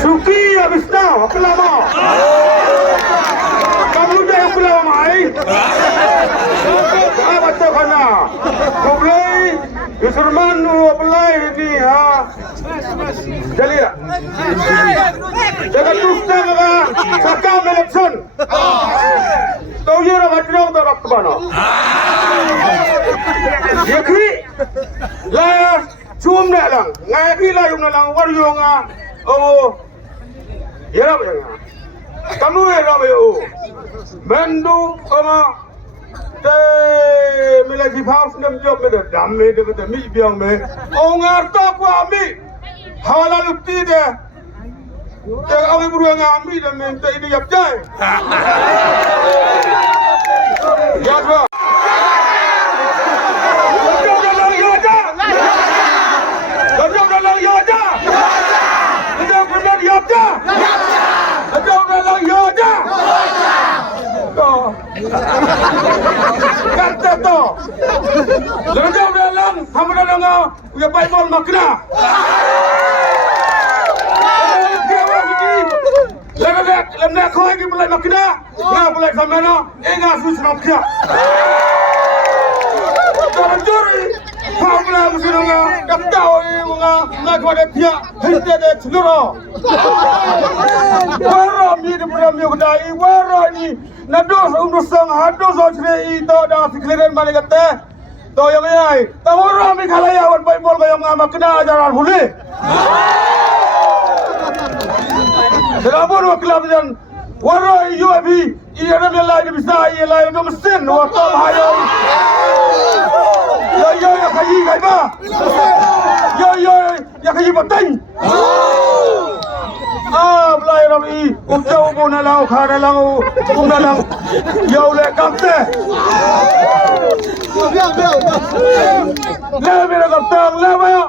Suki habis dah, apa lama? Kamu dah apa lama mai? Baca kana. Kau boleh Yusurman apply ni ha. Jadi ya. Jangan dusta ka sakam election. Tahu je nak baca tak nak mana. Yakri lah cuma nak lang. Ngaji lah yung nalang waryong oh. Ya apa yang? Kamu ya apa yo? Mendu te milagi house nem job me dam me de mi biang me ong arta kwa mi hala lukti de te awi buru nga mi de me te ini yap jai ya bro Kata tu, lorong dalam, kamu dalam punya Bible makna. Lorong nak kau lagi mulai makna, nak mulai samana, enggak susah makna. Lorong juri, kau mulai musuhnya, kata orang nak kau ada pihak, hendak ada celura. Warah mi de mi kudai, warah ni. Nados undusang hados ochre ito da fikleran balik kate to yang ai tawara mi khalaya wan Bible ko yang makna ajaran huli Serabur waklam jan wara UAB iya na lai ni bisa iya lai no mesin wa to hayo yo ya kayi kai ba yo ya kayi batang belai rabi umjau mo na lang khana lang na lang yaw le kamte le mera kaptang le maya